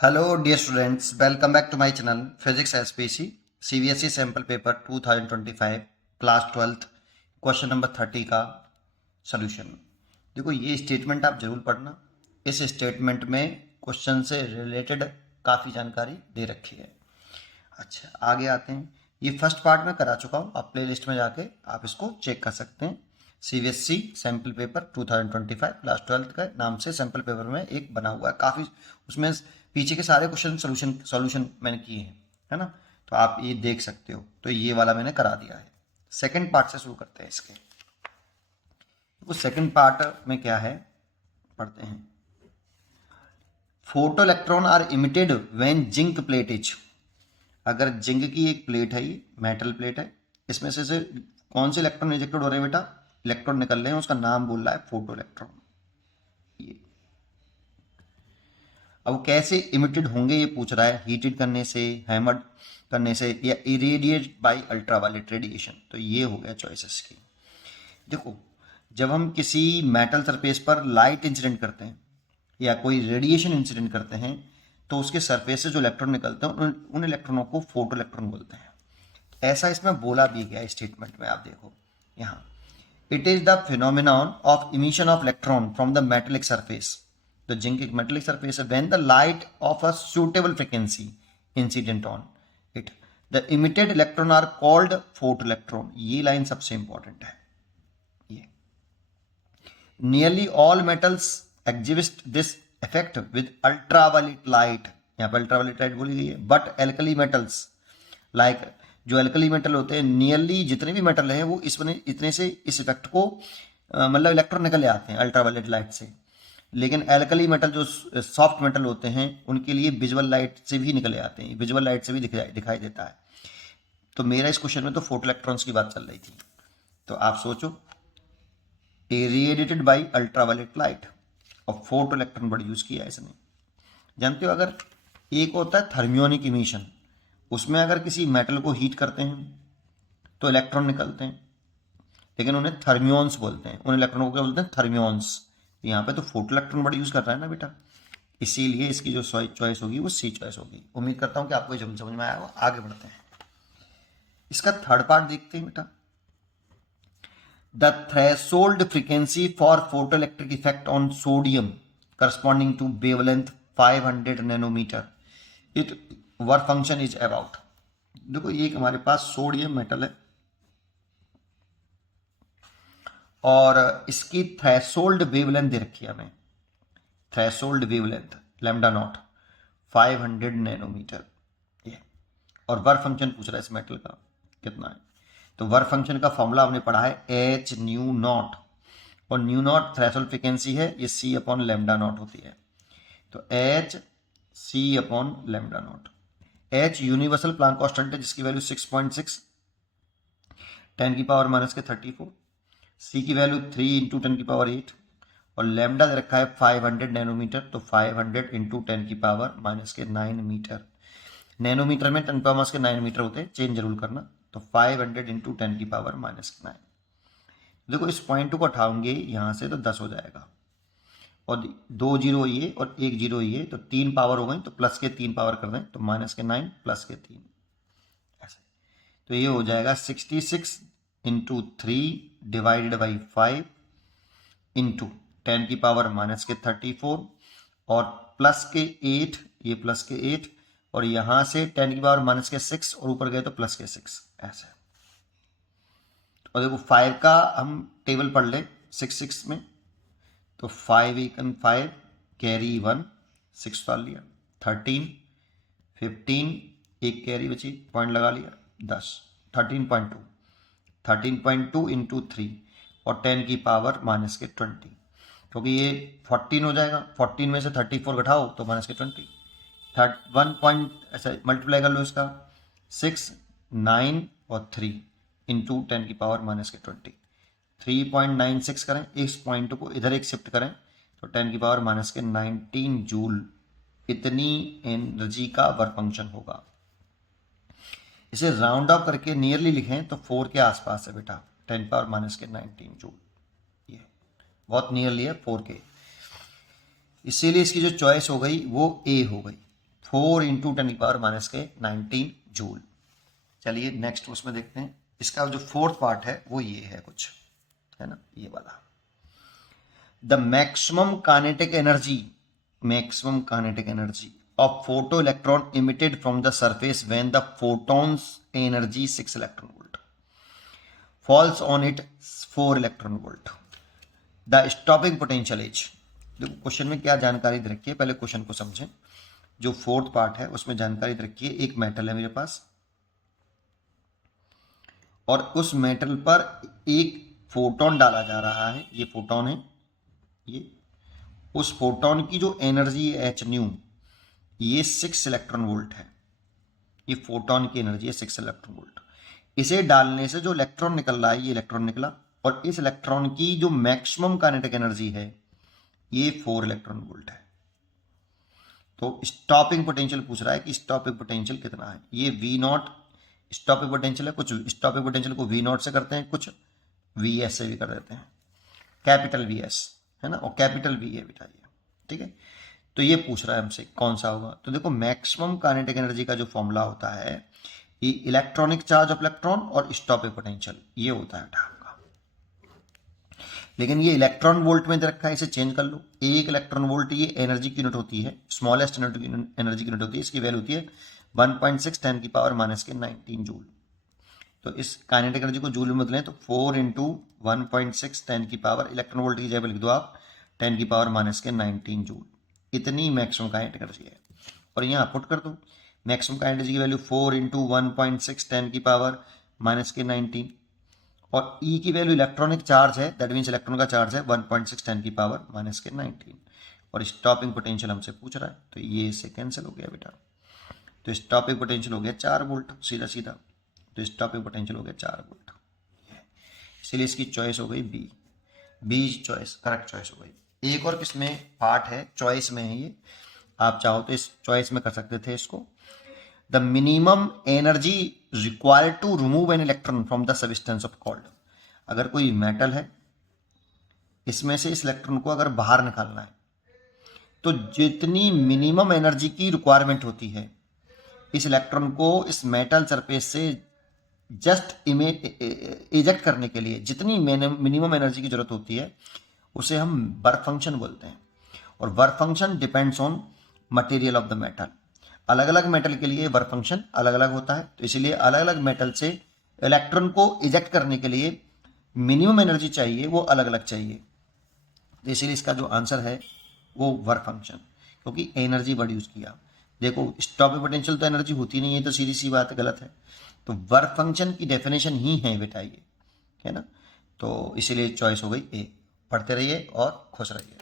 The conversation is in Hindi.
Hello dear students, welcome back to my channel Physics SPC CBSE Sample Paper 2025 class 12th question number 30 का सॉल्यूशन। देखो ये स्टेटमेंट आप जरूर पढ़ना। इस स्टेटमेंट में क्वेश्चन से रिलेटेड काफ़ी जानकारी दे रखी है। अच्छा आगे आते हैं। ये फर्स्ट पार्ट में करा चुका हूँ, आप प्लेलिस्ट में जाके आप इसको चेक कर सकते हैं। CBSE sample paper 2025 class 12th का नाम से सैम्पल पेपर में एक बना हुआ है, काफ़ी उसमें पीछे के सारे क्वेश्चन सॉल्यूशन मैंने किए हैं, है ना। तो आप ये देख सकते हो। तो ये वाला मैंने करा दिया है। सेकंड पार्ट से शुरू करते हैं इसके। तो सेकंड पार्ट में क्या है पढ़ते हैं। Photo electron are emitted when zinc plate is. अगर जिंक की एक प्लेट है, ये मेटल प्लेट है, इसमें से कौन से इलेक्ट्रॉन रिजेक्टेड हो रहे हैं बेटा? इलेक्ट्रॉन निकल रहे हैं, उसका नाम बोल रहा है फोटो इलेक्ट्रॉन। ये अब कैसे इमिटेड होंगे ये पूछ रहा है, हीटेड करने से, हैमर्ड करने से, या इरेडिएट बाय अल्ट्रावायलेट रेडिएशन। तो ये हो गया चॉइसेस की। देखो जब हम किसी मेटल सरफेस पर लाइट इंसिडेंट करते हैं या कोई रेडिएशन इंसिडेंट करते हैं तो उसके सरफेस से जो इलेक्ट्रॉन निकलते हैं उन इलेक्ट्रॉनों को फोटो इलेक्ट्रॉन बोलते हैं। ऐसा इसमें बोला भी गया स्टेटमेंट में। आप देखो यहाँ, it is the phenomenon of emission of electron from the metallic surface. तो जिंक एक मेटेलिक सरफेस है। When the light of a suitable frequency incident on it, the emitted electron are called photo electron. ये लाइन सबसे इंपॉर्टेंट है। ये nearly all metals exhibit this effect with ultraviolet light. यहाँ पर अल्ट्रावायलेट लाइट बोली गई है। बट एल्कली मेटल्स लाइक जो एल्कली मेटल होते हैं, नियरली जितने भी मेटल हैं वो इतने से इस इफेक्ट को मतलब इलेक्ट्रॉन निकले आते हैं अल्ट्रावायलेट लाइट से। लेकिन एल्कली मेटल जो सॉफ्ट मेटल होते हैं उनके लिए विजुअल लाइट से भी निकले आते हैं, विजुअल लाइट से भी दिखाई देता है। तो मेरा इस क्वेश्चन में तो फोटो इलेक्ट्रॉन्स की बात चल रही थी। तो आप सोचो, रेडिएटेड बाई अल्ट्रावायलेट लाइट और फोटो इलेक्ट्रॉन वर्ड यूज किया है इसने। जानते हो, अगर एक होता है थर्मियोनिक इमिशन, उसमें अगर किसी मेटल को हीट करते हैं तो इलेक्ट्रॉन निकलते हैं, लेकिन उन्हें थर्मियोन्स बोलते हैं। उन इलेक्ट्रॉनों को क्या बोलते हैं? थर्मियोन्स। यहाँ पे तो फोटो इलेक्ट्रॉन वर्ड यूज कर रहा है ना बेटा, इसीलिए इसकी जो चॉइस होगी वो सी चॉइस होगी। उम्मीद करता हूँ कि आपको समझ में आया होगा। आगे बढ़ते हैं। इसका थर्ड पार्ट देखते हैं बेटा। The threshold frequency for photo electric effect on sodium corresponding to wavelength 500 nanometer, it work function is about. देखो ये हमारे पास सोडियम मेटल है और इसकी थ्रेशोल्ड वेवलेंथ दे रखी है हमें। Threshold wavelength lambda naught 500 nanometer ये। और वर्क फंक्शन पूछ रहा है इस मेटल का कितना है। तो वर्क फंक्शन का फॉर्मूला हमने पढ़ा है एच न्यू नॉट, और न्यू नॉट थ्रेशोल्ड फ्रीक्वेंसी है, ये सी अपॉन लैम्डा नॉट होती है। तो H C upon lambda naught. H universal Planck constant है जिसकी वैल्यू 6.6 10 की पावर माइनस के 34। सी की वैल्यू 3 इंटू 10 की पावर 8 और लैम्डा दे रखा है 500 नैनोमीटर, तो 500 इंटू 10 की पावर माइनस के 9 मीटर। नैनोमीटर में 10 पावर माइनस के 9 मीटर होते हैं, चेंज जरूर करना। तो 500 इंटू 10 की पावर माइनस के 9। देखो इस पॉइंट को उठाओगे यहाँ से तो 10 हो जाएगा, और 2 जीरो ये और 1 जीरो ये, तो 3 पावर हो गई, तो प्लस के 3 पावर कर दें तो माइनस के 9 प्लस के 3 ऐसे। तो ये हो जाएगा 66 इंटू 3 डिवाइडेड बाई 5 इंटू 10 की पावर माइनस के 34 और प्लस के 8, ये प्लस के 8 और यहाँ से 10 की पावर माइनस के 6 और ऊपर गए तो प्लस के 6 ऐसे। और देखो 5 का हम टेबल पढ़ लें 6 में, तो 5 एकन 5 कैरी 1 6 डाल लिया, 13 15 एक कैरी बची पॉइंट लगा लिया 10 13.2 13.2 इंटू 3 और 10 की पावर माइनस के 20, क्योंकि ये 14 हो जाएगा। 14 में से 34 घटाओ तो माइनस के 20। 1 पॉइंट ऐसा मल्टीप्लाई कर लो इसका 6 9 और 3 इंटू 10 की पावर माइनस के 20। 3.96 करें, इस पॉइंट को इधर एक शिफ्ट करें तो 10 की पावर माइनस के 19 जूल इतनी एनर्जी का वर्क फंक्शन होगा। इसे राउंड अप करके नियरली लिखें तो 4 के आसपास है बेटा, 10 पावर माइनस के 19 जूल। ये बहुत नियरली है 4 के, इसीलिए इसकी जो चॉइस हो गई वो ए हो गई। 4 इंटू 10⁻⁻⁹ जूल। चलिए नेक्स्ट उसमें देखते हैं। इसका जो फोर्थ पार्ट है वो ये है कुछ, है ना, ये वाला। The maximum kinetic energy of photoelectron emitted from the surface when the photon's energy 6 electron volt falls on it 4 electron volt. The stopping potential is, देखो क्वेश्चन में क्या जानकारी दे रखी है, पहले क्वेश्चन को समझें। जो फोर्थ पार्ट है उसमें जानकारी दे रखी है, एक मेटल है मेरे पास और उस मेटल पर एक फोटोन डाला जा रहा है, ये फोटोन है, ये उस फोटोन की जो एनर्जी है एच न्यू, ये 6 इलेक्ट्रॉन वोल्ट है। ये फोटोन की एनर्जी है 6 इलेक्ट्रॉन वोल्ट। इसे डालने से जो इलेक्ट्रॉन निकल रहा है, ये इलेक्ट्रॉन निकला, और इस इलेक्ट्रॉन की जो मैक्सिमम काइनेटिक एनर्जी है ये 4 इलेक्ट्रॉन वोल्ट है। तो स्टॉपिंग पोटेंशियल पूछ रहा है कि स्टॉपिंग पोटेंशियल कितना है। ये वी नॉट स्टॉपिंग पोटेंशियल है, कुछ स्टॉपिंग पोटेंशियल को वी नॉट से करते हैं, कुछ वी एस से भी कर देते हैं, कैपिटल वी एस है ना, और कैपिटल वी है बेटा ये, ठीक है। तो ये पूछ रहा है हमसे कौन सा होगा। तो देखो मैक्सिमम काइनेटिक एनर्जी का जो फॉर्मूला होता है ये इलेक्ट्रॉनिक चार्ज ऑफ इलेक्ट्रॉन और स्टॉपिंग पोटेंशियल, ये होता है आपका। लेकिन ये इलेक्ट्रॉन वोल्ट में दे रखा है, इसे चेंज कर लो। एक इलेक्ट्रॉन वोल्ट ये एनर्जी की यूनिट होती है, स्मॉलेस्ट एनर्जी की यूनिट होती है, इसकी वैल्यू होती है 1.6 10⁻⁻⁹ जूल। तो इस काइनेटिक एनर्जी को जूल में बदलें तो 4 इंटू 1.6 10⁻, इलेक्ट्रॉन वोल्ट की जगह लिख दो आप 10⁻⁻⁹ जूल। इतनी मैक्सिमम काइनेटिक एनर्जी है। और यहाँ पुट कर दो मैक्सिमम काइनेटिक एनर्जी की वैल्यू 4 इंटू 1.6 10⁻⁻⁹ और ई की वैल्यू इलेक्ट्रॉनिक चार्ज है, दैट मीन्स इलेक्ट्रॉन का चार्ज है 1.6 10⁻⁻⁹ और स्टॉपिंग पोटेंशियल हमसे पूछ रहा है, तो ये इससे कैंसिल हो गया बेटा। तो स्टॉपिंग पोटेंशियल हो गया 4 वोल्ट, सीधा सीधा। तो स्टॉपिंग पोटेंशियल हो गया 4 वोल्ट, इसलिए इसकी चॉइस हो गई B. B choice correct choice हो गई। एक और किसमें पार्ट है, चॉइस में है ये, आप चाहो तो इस चॉइस में कर सकते थे इसको। The minimum energy required to remove an electron from the substance of cold. अगर कोई मेटल है, इसमें से इस इलेक्ट्रॉन को अगर बाहर निकालना है तो जितनी मिनिमम एनर्जी की रिक्वायरमेंट होती है इस इलेक्ट्रॉन को इस मेटल सरफेस से जस्ट इजेक्ट करने के लिए, जितनी मिनिमम एनर्जी की जरूरत होती है उसे हम वर्क फंक्शन बोलते हैं। और work function depends on material of the metal. अलग अलग मेटल के लिए वर्क फंक्शन अलग अलग होता है, तो इसीलिए अलग अलग मेटल से इलेक्ट्रॉन को इजेक्ट करने के लिए मिनिमम एनर्जी चाहिए, वो अलग अलग चाहिए। तो इसीलिए इसका जो आंसर है वो वर्क फंक्शन, क्योंकि एनर्जी वर्ड यूज किया। देखो स्टॉपिंग पोटेंशियल तो एनर्जी होती नहीं है, तो सीधी सी बात गलत है। तो वर्क फंक्शन की डेफिनेशन ही है बेटा ये, है ना। तो इसीलिए चॉइस हो गई ए। पढ़ते रहिए और खुश रहिए।